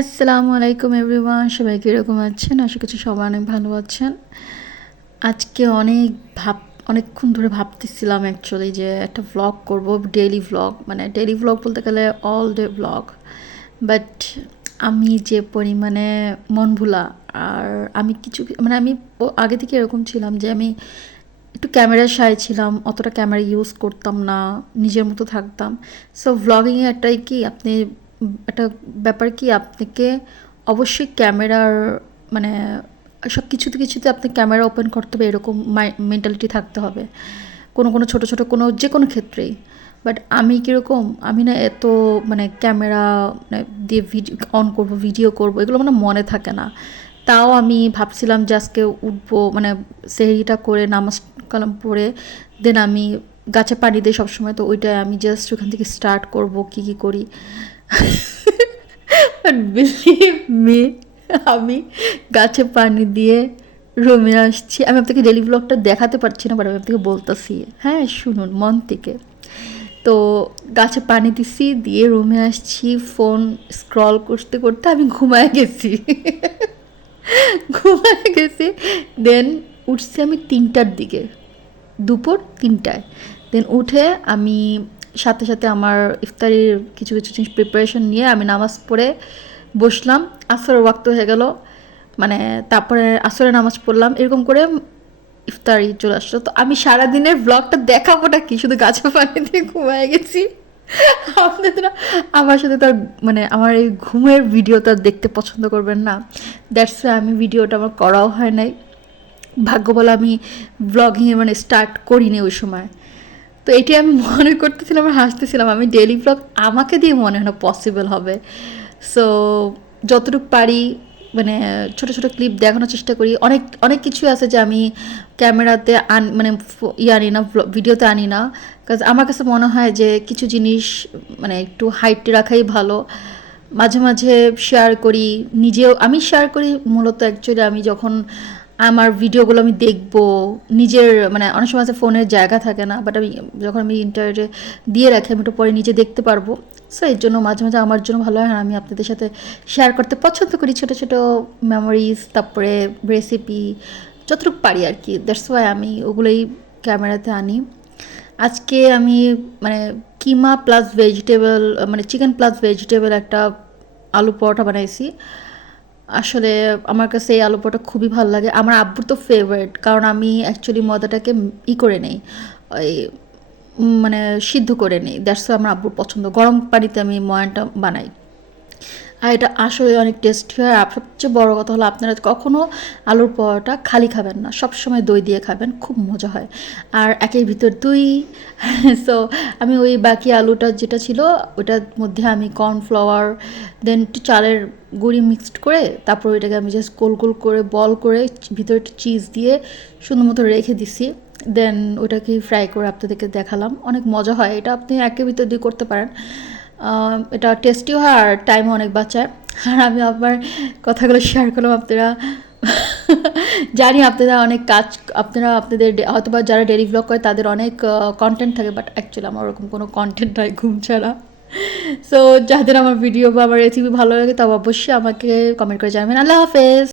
আসসালামু আলাইকুম এভরিওয়ান, সবাই কীরকম আছেন? আশা করছি সবাই অনেক ভালো আছেন। আজকে অনেক ভাব, অনেকক্ষণ ধরে ভাবতেছিলাম অ্যাকচুয়ালি যে একটা ভ্লগ করব ডেইলি ভ্লগ মানে ডেইলি ভ্লগ বলতে গেলে অল ডে ভ্লগ বাট আমি যে পরিমাণে মন ভোলা আর আমি কিছু মানে আমি আগে থেকে এরকম ছিলাম যে আমি একটু ক্যামেরার সাই ছিলাম, অতটা ক্যামেরা ইউজ করতাম না, নিজের মতো থাকতাম। সো ভ্লগিংয়ে একটাই কি, আপনি একটা ব্যাপার কি, আপনাকে অবশ্যই ক্যামেরার মানে সব কিছুতে কিছুতে আপনি ক্যামেরা ওপেন করতে হবে, এরকম মেন্টালিটি থাকতে হবে। কোনো কোনো ছোটো ছোটো কোনো যে কোনো ক্ষেত্রেই। বাট আমি কীরকম, আমি না এত মানে ক্যামেরা মানে দিয়ে ভিডিও অন করব ভিডিও করব, এগুলো মানে মনে থাকে না। তাও আমি ভাবছিলাম যে আজকে উঠবো মানে সেহরিটা করে নামাজ কালাম পড়ে দেন আমি গাছে পানি দিই সবসময়, তো ওইটাই আমি জাস্ট ওখান থেকে স্টার্ট করব, কি কি করি। বাট বিলিভ মি আমি গাছে পানি দিয়ে রুমে আসছি। আমি আপনাকে ডেলি ব্লগটা দেখাতে পারছি না বাট আমি আপনাকে বলতেছি। হ্যাঁ শুনুন, মন থেকে। তো গাছে পানি দিছি, দিয়ে রুমে আসছি ফোন স্ক্রল করতে করতে আমি ঘুমায় গেছি। ঘুমায় গেছি দেন উঠছি আমি তিনটার দিকে, দুপুর তিনটায়। দেন উঠে আমি সাথে সাথে আমার ইফতারির কিছু কিছু জিনিস প্রিপারেশন নিয়ে আমি নামাজ পড়ে বসলাম। আসরের ওয়াক্ত হয়ে গেল। মানে তারপরে আসরে নামাজ পড়লাম। এরকম করে ইফতারি চলে আসলো। তো আমি সারাদিনের ব্লগটা দেখাবোটা কি? শুধু গাছে পানি দিয়ে ঘুমায় গেছি। আমার সাথে তার মানে আমার এই ঘুমের ভিডিওটা দেখতে পছন্দ করবেন না। দ্যাটস আমি ভিডিওটা আমার করাও হয় নাই। ভাগ্য বলে আমি ব্লগিংয়ে মানে স্টার্ট করিনি ওই সময়। তো এটি আমি মনে করতেছিলাম আর হাসতেছিলাম। আমি ডেলি ব্লগ আমাকে দিয়ে মনে হয় না পসিবল হবে। সো যতটুকু পারি মানে ছোট ছোট ক্লিপ দেখানোর চেষ্টা করি। অনেক অনেক কিছু আছে যে আমি ক্যামেরাতে আন মানে ইয়ে আনি না ভিডিওতে আনি না। কাজ আমার কাছে মনে হয় যে কিছু জিনিস মানে একটু হাইট রাখাই ভালো। মাঝে মাঝে শেয়ার করি, নিজেও, আমি শেয়ার করি, মূলত অ্যাকচুয়ালি আমি যখন আমার ভিডিওগুলো আমি দেখব। নিজের মানে অনেক সময় ফোনের জায়গা থাকে না বাট আমি যখন আমি ইন্টারনেটে দিয়ে রাখি, আমি একটু পরে নিজে দেখতে পারব। সো এর জন্য মাঝে মাঝে আমার জন্য ভালো হয়, আর আমি আপনাদের সাথে শেয়ার করতে পছন্দ করি ছোটো ছোটো মেমোরিজ তারপরে রেসিপি যতটুকু পারি আর কি। দ্যাটস ওয়াই আমি ওগুলোই ক্যামেরাতে আনি। আজকে আমি মানে কিমা প্লাস ভেজিটেবল মানে চিকেন প্লাস ভেজিটেবল একটা আলু পরোটা বানাইছি। আসলে আমার কাছে এই আলু পরোটা খুবই ভালো লাগে। আমার আব্বুর তো ফেভারিট কারণ আমি অ্যাকচুয়ালি ময়দাটাকে ই করে নেই। ওই মানে সিদ্ধ করে নিই। দ্যাটস আমার আব্বুর পছন্দ। গরম পানিতে আমি ময়ানটা বানাই। আর এটা আসলে অনেক টেস্টি হয়। আর সবচেয়ে বড় কথা হলো আপনারা কখনও আলুর পরোটা খালি খাবেন না সব সময় দই দিয়ে খাবেন, খুব মজা হয়। আর একের ভিতর দুই। সো আমি ওই বাকি আলুটা যেটা ছিল, ওটার মধ্যে আমি কর্নফ্লাওয়ার দেন একটু চালের গুঁড়ি মিক্সড করে, তারপর ওইটাকে আমি জাস্ট গোল গোল করে বল করে, ভিতরে চিজ দিয়ে সুন্দর মতো রেখে দিছি। দেন ওটাকে ফ্রাই করে আপনাদেরকে দেখালাম। অনেক মজা হয়। এটা আপনি একের ভিতর দিয়ে করতে পারেন। এটা টেস্টিও হয় আর টাইমও অনেক বাঁচায়। আর আমি আবার কথাগুলো শেয়ার করলাম আপনারা। জানি আপনারা অনেক কাজ, আপনারা আপনাদের ডে- হয়তো বা যারা ডেলি ব্লগ করে তাদের অনেক কন্টেন্ট থাকে বাট অ্যাকচুয়ালি আমার ওরকম কোনো কন্টেন্ট নাই ঘুম ছাড়া। সো যাদের আমার ভিডিও বা আমার রেসিপি ভালো লাগে তবে অবশ্যই আমাকে কমেন্ট করে জানাবেন। আল্লাহ হাফেজ!